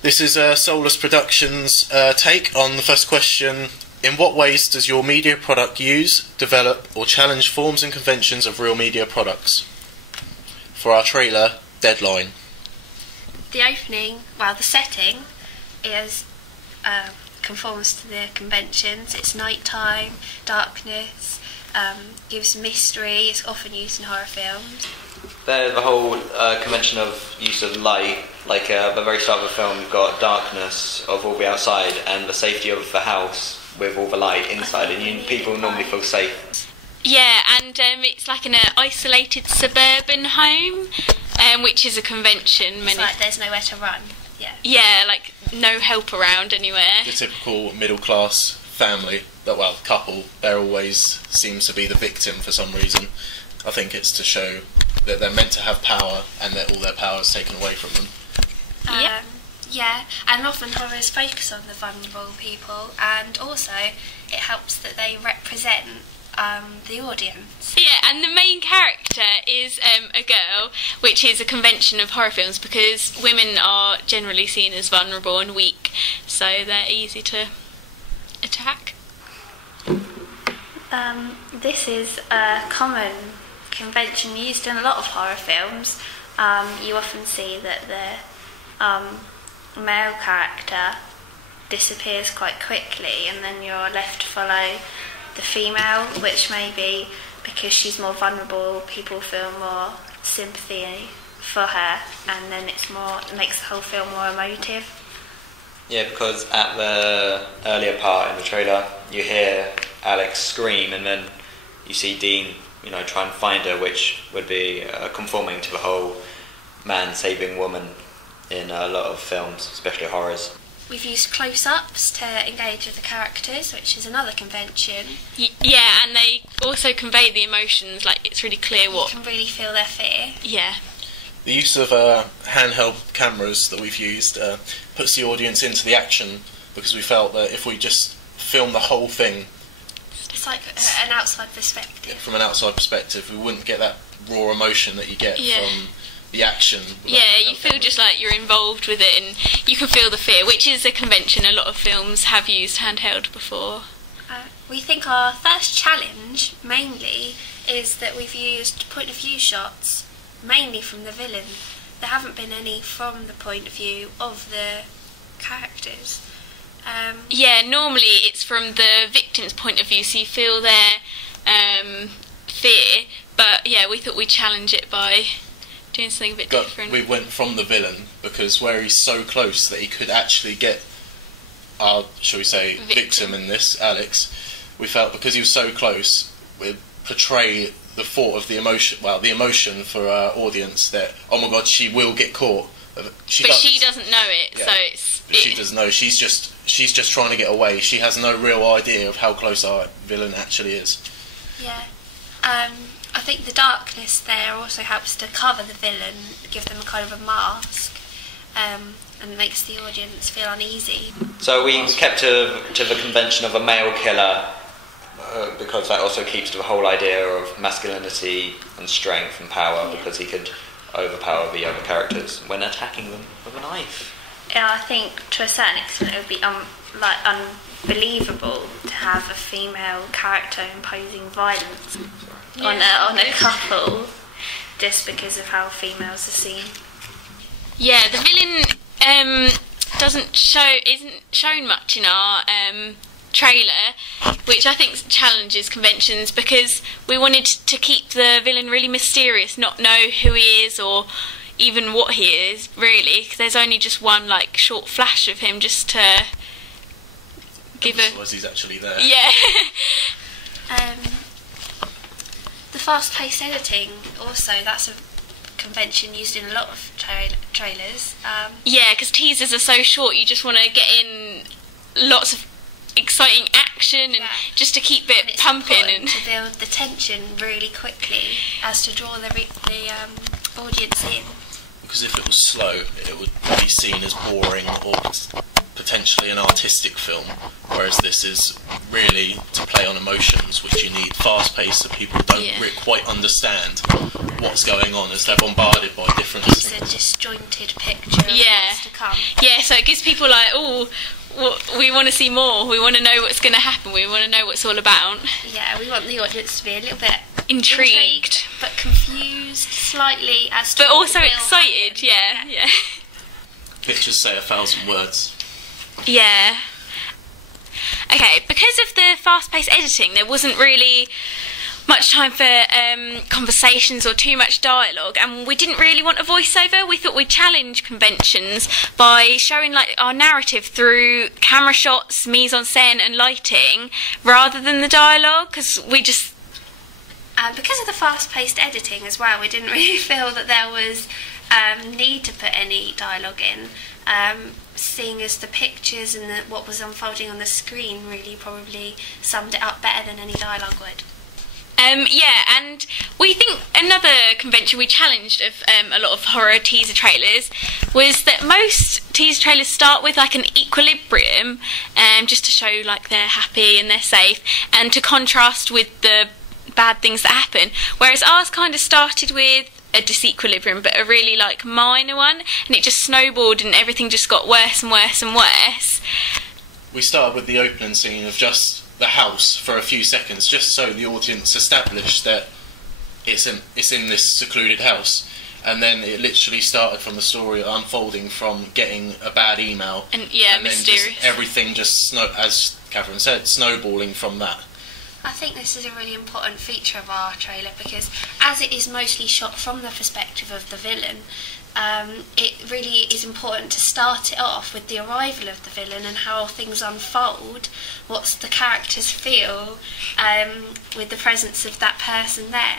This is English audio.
This is Soulless Productions' take on the first question. In what ways does your media product use, develop or challenge forms and conventions of real media products? For our trailer, Deadline. The opening, well, the setting is conforms to the conventions. It's nighttime, darkness, gives mystery. It's often used in horror films. There's the whole convention of use of light. Like at the very start of the film, you've got darkness of all the outside and the safety of the house with all the light inside, and people normally feel safe. Yeah, and it's like an isolated suburban home, which is a convention. It's like there's nowhere to run. Yeah. Yeah, like no help around anywhere. The typical middle-class family, couple, they always seems to be the victim for some reason. I think it's to show that they're meant to have power and that all their power is taken away from them. Yeah, and often horrors focus on the vulnerable people, and also it helps that they represent the audience. Yeah, and the main character is a girl, which is a convention of horror films because women are generally seen as vulnerable and weak, so they're easy to attack. This is a common convention used in a lot of horror films. You often see that the male character disappears quite quickly, and then you're left to follow the female, which may be because she's more vulnerable, people feel more sympathy for her, and then it makes the whole film more emotive. Yeah, because at the earlier part in the trailer, you hear Alex scream, and then you see Dean, try and find her, which would be conforming to the whole man saving woman in a lot of films, especially horrors. We've used close-ups to engage with the characters, which is another convention. Yeah, and they also convey the emotions, like it's really clear what... You can really feel their fear. Yeah. The use of handheld cameras that we've used puts the audience into the action, because we felt that if we just film the whole thing... It's like an outside perspective. From an outside perspective, we wouldn't get that raw emotion that you get from the action. Yeah, you feel just like you're involved with it, and you can feel the fear, which is a convention a lot of films have used handheld before. We think our first challenge, mainly, is that we've used point of view shots, mainly from the villain. There haven't been any from the point of view of the characters. Yeah, normally it's from the victim's point of view, so you feel their fear, but yeah, we thought we'd challenge it by doing something a bit different. We went from the villain because where he's so close that he could actually get our, shall we say, victim in this, Alex, we felt because he was so close, we'd portray the thought of the emotion for our audience that, oh my god, she will get caught. She doesn't know it, yeah. So she doesn't know. She's just trying to get away. She has no real idea of how close our villain actually is. Yeah. I think the darkness there also helps to cover the villain, give them a kind of a mask, and makes the audience feel uneasy. So we kept to the convention of a male killer, because that also keeps to the whole idea of masculinity and strength and power, because he could overpower the other characters when attacking them with a knife. Yeah, I think to a certain extent it would be unbelievable to have a female character imposing violence on a couple just because of how females are seen. Yeah, the villain isn't shown much in our trailer, which I think challenges conventions because we wanted to keep the villain really mysterious, not know who he is or even what he is, really, because there's only just one short flash of him just to give was he's actually there. Yeah. The fast-paced editing, also, that's a convention used in a lot of trailers. Yeah, because teasers are so short, you just want to get in lots of exciting action and just to keep it pumping and to build the tension really quickly as to draw the audience in. Because if it was slow, it would be seen as boring or potentially an artistic film, whereas this is really to play on emotions, which you need fast-paced, so people don't quite understand what's going on as they're bombarded by different... It's a disjointed picture of what's to come. Yeah, so it gives people like, oh, we want to see more, we want to know what's going to happen, we want to know what it's all about. Yeah, we want the audience to be a little bit intrigued but confused slightly, as to but also excited. Yeah. Pictures say 1,000 words. Yeah. Okay, because of the fast-paced editing, there wasn't really much time for conversations or too much dialogue, and we didn't really want a voiceover. We thought we'd challenge conventions by showing like our narrative through camera shots, mise-en-scène and lighting, rather than the dialogue, because we just... And because of the fast-paced editing as well, we didn't really feel that there was need to put any dialogue in, seeing as the pictures and what was unfolding on the screen really probably summed it up better than any dialogue would. Yeah, and we think another convention we challenged of a lot of horror teaser trailers was that most teaser trailers start with like an equilibrium, just to show like they're happy and they're safe, and to contrast with the bad things that happen, whereas ours kind of started with a disequilibrium, but a really like minor one, and it just snowballed and everything just got worse and worse and worse. We started with the opening scene of just the house for a few seconds, just so the audience established that it's in this secluded house, and then it literally started from the story unfolding from getting a bad email, and mysterious. Then just everything just as Catherine said, snowballing from that. I think this is a really important feature of our trailer, because as it is mostly shot from the perspective of the villain, it really is important to start it off with the arrival of the villain and how things unfold, what the characters feel with the presence of that person there.